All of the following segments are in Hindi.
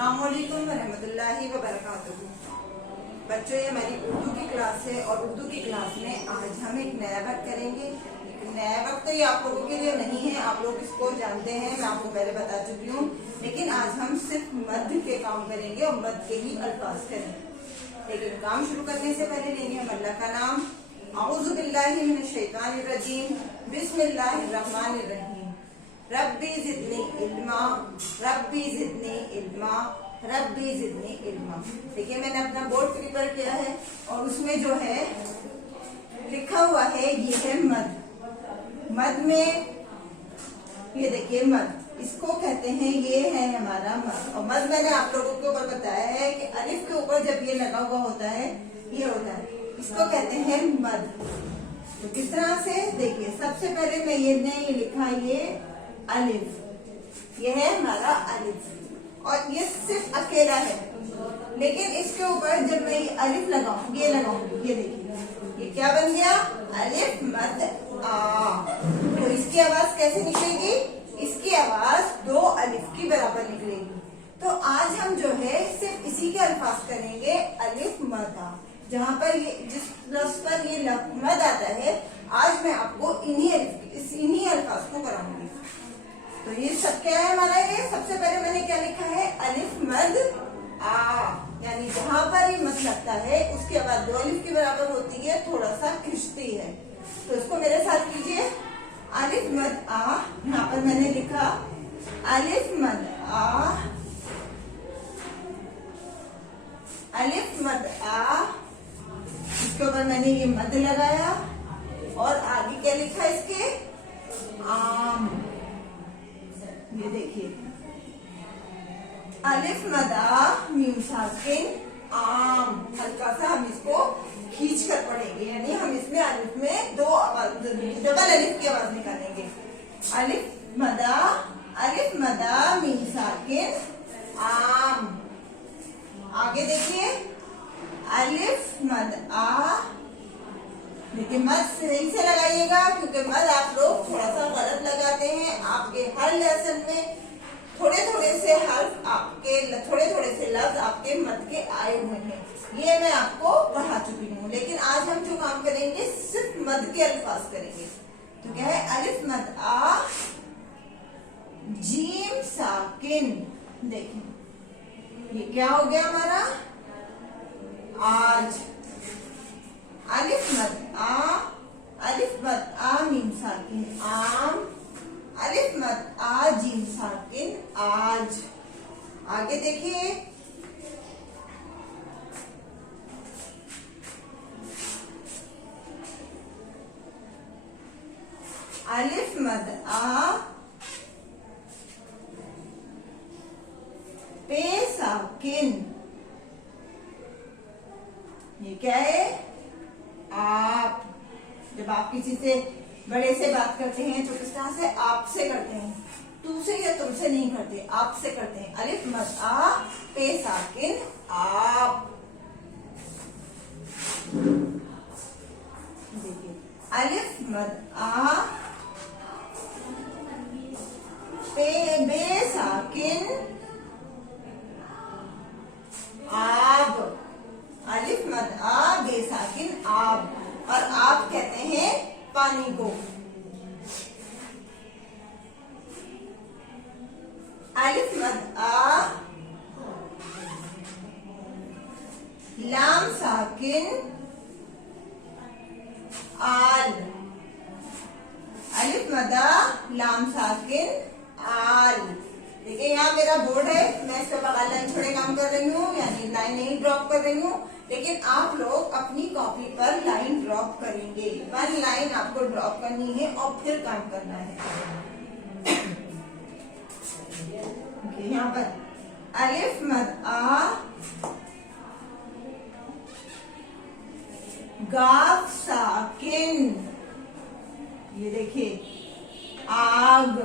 अस्सलामुअलैकुम वरहमतुल्लाहि वबरकातुहू। बच्चों, ये हमारी उर्दू की क्लास है और उर्दू की क्लास में आज हम एक नया वर्क करेंगे। एक नया वर्क तो ये आप लोगों के लिए नहीं है, आप लोग इसको जानते हैं, मैं आपको पहले बता चुकी हूँ। लेकिन आज हम सिर्फ मद के काम करेंगे और मद के ही अल्फाज करेंगे। लेकिन काम शुरू करने से पहले लेंगे हम अल्लाह का नाम। औज़ु बिल्लाहि मिनश शैतानिर रजीम, बिस्मिल्लाहिर रहमानिर रहीम। रब्बी ज़िदनी इल्मा, रब्बी ज़िदनी इल्मा, रब्बी ज़िदनी इल्मा। देखिए, मैंने अपना बोर्ड प्रिपेयर किया है और उसमें जो है लिखा हुआ है, ये है मद। मद में ये देखिए, मद इसको कहते हैं, ये है हमारा मद। और मद मैंने आप लोगों के ऊपर बताया है कि अलिफ के ऊपर जब ये लगा हुआ होता है, ये होता है, इसको कहते हैं मद। तो किस तरह से, देखिए, सबसे पहले मैं ये लिखा, ये अलिफ, ये है हमारा अलिफ और ये सिर्फ अकेला है। लेकिन इसके ऊपर जब मैं ये अलिफ लगाऊंगी, ये लगाऊंगी, ये देखिए, ये क्या बन गया, अलिफ मद आ। तो इसकी आवाज कैसे निकलेगी, इसकी आवाज दो अलिफ की बराबर निकलेगी। तो आज हम जो है सिर्फ इसी के अल्फाज करेंगे, अलिफ मद आ। जहाँ पर ये जिस लफ्ज पर ये मद आता है, आज मैं आपको इन्हीं अल्फाज को कराऊंगी। तो ये सब क्या है हमारा, ये सबसे पहले मैंने क्या लिखा है, अलिफ मद आ, यानी जहाँ पर ये मद लगता है उसके बाद दो अलिफ की बराबर होती है, थोड़ा सा खिंचती है। तो इसको मेरे साथ कीजिए, अलिफ मद आ। यहाँ पर मैंने लिखा अलिफ मद आ, अलिफ मद आ। इसके ऊपर मैंने ये मद लगाया और आगे क्या लिखा इसके, आम। ये देखिए, अलिफ मद आ मीम साकिन आम। हल्का सा हम इसको खींच कर पढ़ेंगे, यानी हम इसमें अलिफ में दो आवाज, डबल अलिफ की आवाज निकालेंगे। अलिफ मद आ, अलिफ मद आ मीम साकिन आम। आगे देखिए, अलिफ मद आ। देखिए, मद सही से लगाइएगा, क्योंकि मद आप लोग थोड़ा सा गलत लगाते हैं। आपके हर लेसन में थोड़े थोड़े से हर्फ, थोड़े थोड़े से लफ्ज आपके मद के आए हुए हैं, ये मैं आपको पढ़ा चुकी हूँ। लेकिन आज हम जो काम करेंगे सिर्फ मद के अल्फाज करेंगे। तो क्या है, अलिफ मद आ जीम साकिन। देखिए, ये क्या हो गया हमारा, आज। अलिफ मद आ, अलिफ मद आ मीम साकिन आम, अलिफ मद आ जीम साकिन आज। आगे देखिए, अलिफ मद आ पे साकिन। ये क्या है, आप। जब आप किसी से, बड़े से बात करते हैं तो किस तरह से, आपसे करते हैं, तू से या तुमसे नहीं करते, आपसे करते हैं। अलिफ मद आ पे साकिन आप। देखिए, अलिफ मद आ पे बे साकिन आब। अलिफ मद आ बे साकिन आब। और आप कहते हैं पानी को। अलिफ मद आ लाम साकिन आल। अलिफ मद आ लाम साकिन आल। देखिए, यहाँ मेरा बोर्ड है, मैं इस पर बगल लाइन छोड़े काम कर रही हूँ, यानी लाइन नहीं ड्रॉप कर रही हूँ। लेकिन आप लोग अपनी कॉपी पर लाइन ड्रॉप करेंगे। 1 लाइन आपको ड्रॉप करनी है और फिर काम करना है। यहाँ पर अलिफ मद आ गाफ साकिन। ये देखिए, आग।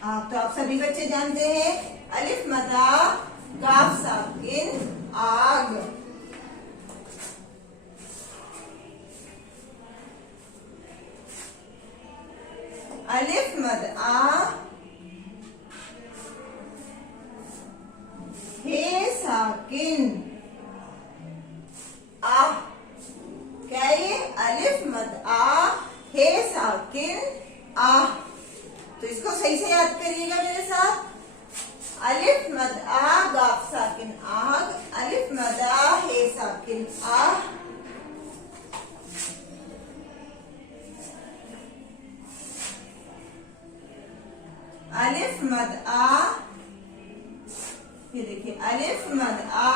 आग तो आप सभी बच्चे जानते हैं, अलिफ मद आ गाफ साकिन आग। अलिफ मद आ हे साकिन आह। क्या है ये? अलिफ मद आ हे साकिन आह। तो इसको सही से याद करिएगा मेरे साथ। अलिफ मद आ गाफ साकिन आग, अलिफ मद आ हे साकिन आह। अलिफ मद आ, ये देखिए अलिफ मद आ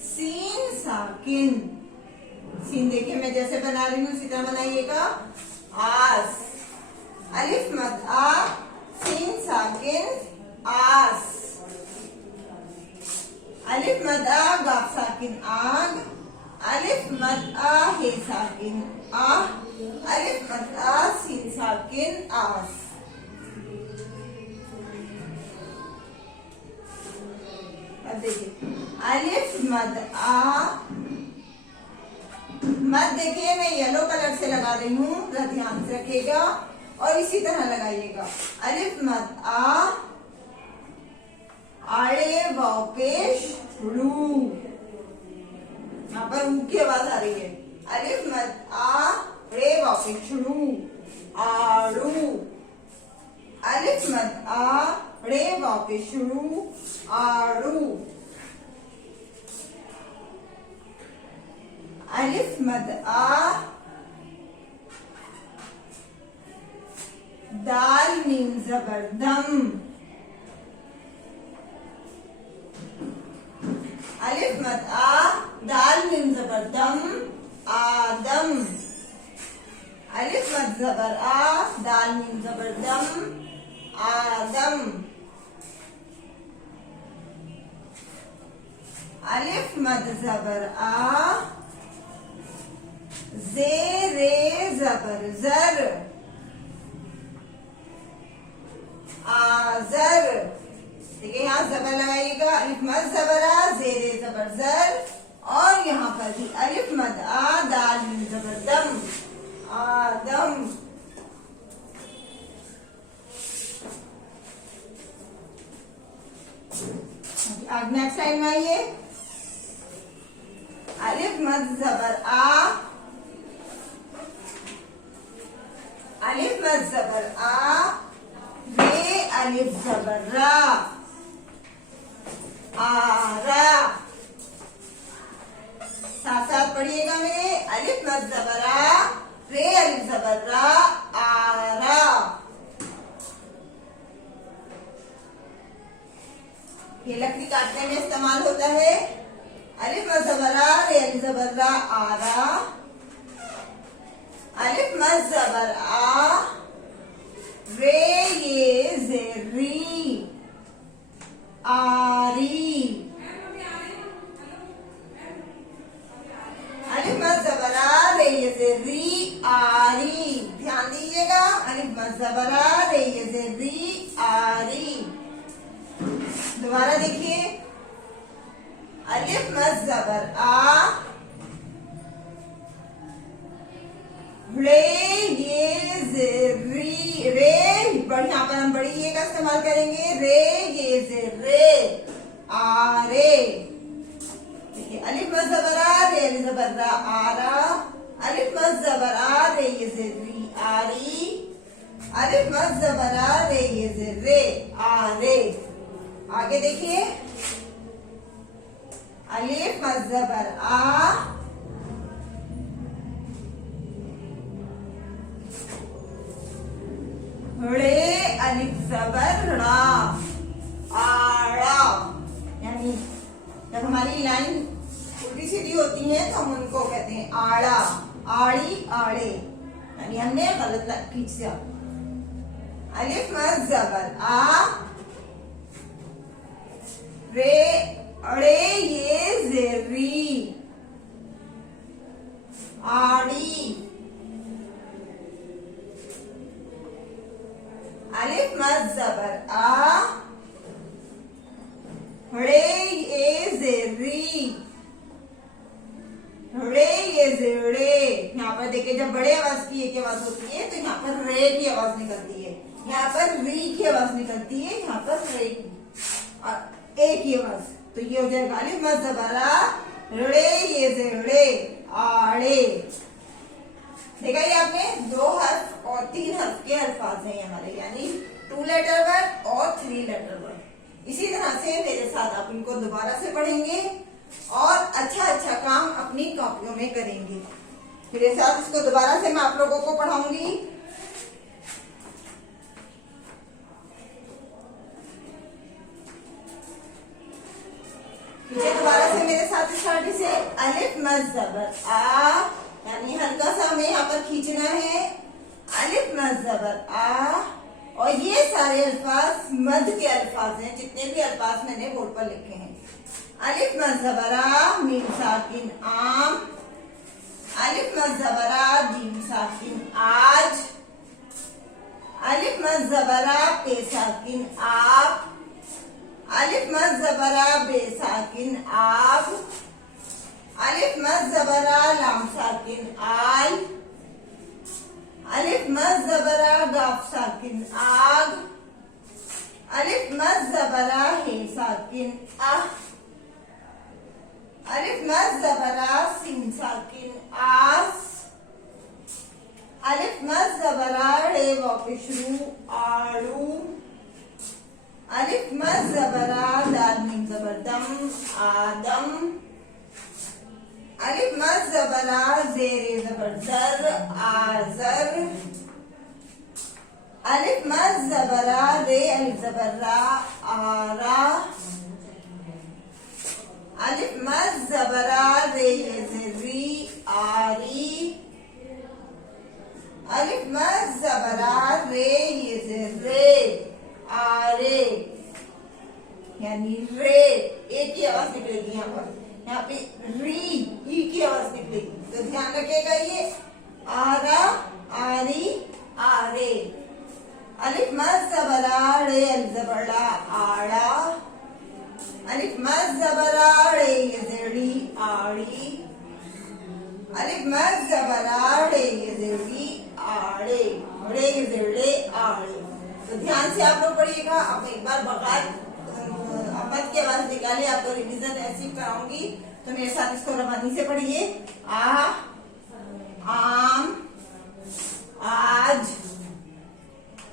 सीन साकिन। सीन देखिए मैं जैसे बना रही हूँ उसी तरह बनाइएगा। आस, अलिफ मद आ सीन साकिन आस। अलिफ मद आ गाफ साकिन आग, अलिफ मद आ हे साकिन आह, अलिफ मद आ सीन साकिन आस। अब देखिए अलिफ मद आ, मद देखिए मैं येलो कलर से लगा रही हूँ, जरा ध्यान से रखिएगा और इसी तरह लगाइएगा। अलिफ मद आ आड़े वाव पेश रू, यहाँ पर ऊ की आवाज आ रही है। अलिफ मद आ रे वाव पेश रू आड़ू। अलिफ मद आ रे वाव पेश रू आड़ू। अलिफ मद आ दाल मीम जबर दम। अलिफ मद आ दाल मीम जबर दम आदम। अलिफ मद जबर आ दाल मीम जबर दम आदम। अलिफ मद जबर आ जे रे जबर जर आजर। देखिए यहाँ जबर लगाइएगा। अलिफ मद जबर आ जेरे जबर जर, और यहाँ पर भी अलिफ मद आ दाल मीम जबर दम आदम। अब नेक्स्ट लाइन में आइए। अलिफ मद जबर आ, अलिफ मद जबर आ रे अलिफ जबर रा आरा। साथ साथ पढ़िएगा मेरे। अलिफ मद जबर आ रे अलिफ जबर रा आरा। ये लकड़ी काटने में इस्तेमाल होता है। अलिफ मद जबर आ रे अलिफ जबर रा आरा। अलिफ मद जबर आ रे ये ज़ेरी आरी। अलिफ मद जबर आ रे ये ज़ेरी आरी। ध्यान दीजिएगा। अलिफ मद जबर आ रे ये ज़ेरी आरी। दोबारा देखिए। अलिफ मद जबर आ रे ये ज़ेरी रे, यहाँ पर हम बड़ी ये का इस्तेमाल करेंगे। रे ये जे रे आरे। देखिए अलिफ मद जबर आ रे अलिफ जबर रा आरा। अलिफ मद जबर आ रे ये ज़ेरी आरी। अलिफ मद जबर आ रे ये जे रे आरे। आगे देखिए। अलिफ मद जबर आ रे अलिफ जबर रा आड़ा। यानी जब हमारी लाइन उल्टी सीधी होती है तो हम उनको कहते हैं आड़ा, आड़ी, आड़े। यानी हमने गलत खींच दिया। अलिफ मद जबर आ रे अड़े ये ज़ेरी आड़ी। अलिफ मद जबर आ रे ये ज़ेरी रे ये ज़ेरे। यहाँ पर देखिए जब बड़े आवाज की एक आवाज होती है तो यहाँ पर रे की आवाज निकलती है, यहाँ पर री की आवाज निकलती है, यहाँ पर रे की। एक ही आवाज, तो ये हो जाएगा अलिफ मद जबरा रे, ये रे आड़े। देखा ये आपने 2 हर्फ और 3 हर्फ के अल्फाज हैं हमारे, यानी 2 लेटर वर्ड और 3 लेटर वर्ड। इसी तरह से मेरे साथ आप इनको दोबारा से पढ़ेंगे और अच्छा अच्छा काम अपनी कॉपियों में करेंगे। मेरे साथ इसको दोबारा से मैं आप लोगों को पढ़ाऊंगी। दोबारा से मेरे साथ स्टार्ट से अलिफ मद जबर आ, यानी हल्का सा हमें यहाँ पर खींचना है, अलिफ मद जबर आ। और ये सारे अल्फाज मद के अल्फाज हैं, जितने भी अल्फाज मैंने बोर्ड पर लिखे हैं। अलिफ मद जबर आ, मीम साकिन आम, अलिफ मद जबर आ, जीम साकिन आज, अलिफ मद जबर आ, पे साकिन आप, अलिफ मद जबर आ, बे साकिन आब, अलिफ मद जबर आ, लाम साकिन आल, अलिफ मद जबर आ, गाफ साकिन आग, अलिफ मद जबर आ, हे साकिन आह, अलिफ मद जबर आ, सीन साकिन आस, अलिफ मद जबर आ, रे वापिस रू आड़ू, अलिफ मद जबर आ, दाल मीम जबर दम आदम, अलिफ मद जबर आ, जेर जबर जर आजर, अलिफ मद जबर आ, रे अलिफ जबर रा आरा, अलिफ मद जबर आ, रे ये री आरी, अलिफ मद जबर आ, रे ये रे आरे, यानी रे एक ही आवाज निकलेगी यहाँ पर, यहाँ पे री ई की आवाज निकलेगी, तो ध्यान रखिएगा ये आरा आरी आरे। अलिफ मद जबर आ, रे अलिफ जबर ला आड़ा, अलिफ मद जबर आ, रे ये री आड़ी, अलिफ मद जबर आ, रे ये री आड़े, रे ये रे आड़े। तो ध्यान से आप लोग पढ़िएगा। अब एक बार बगैर मद की आवाज निकाले, आपको रिवीजन ऐसी कराऊंगी, तो मेरे साथ इसको रवानी से पढ़िए। आ, आम, आज,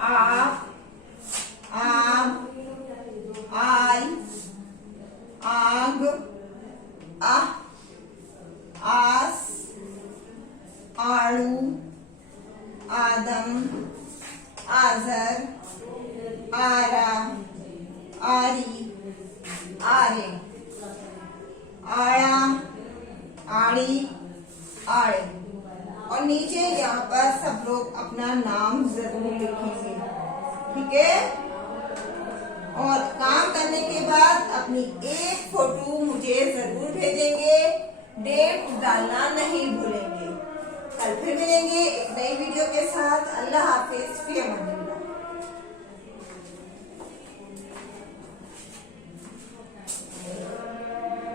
आप, आम, आई, आग, आह, आस, आड़ू, आदम, आजर, आरा, आरी, आरे, आड़ा, आड़ी, आड़े। और नीचे यहाँ पर सब लोग अपना नाम जरूर लिखेंगे, ठीक है। और काम करने के बाद अपनी एक फोटो मुझे जरूर भेजेंगे, डेट डालना नहीं भूलेंगे। कल फिर मिलेंगे एक नई वीडियो के साथ। अल्लाह हाफिज।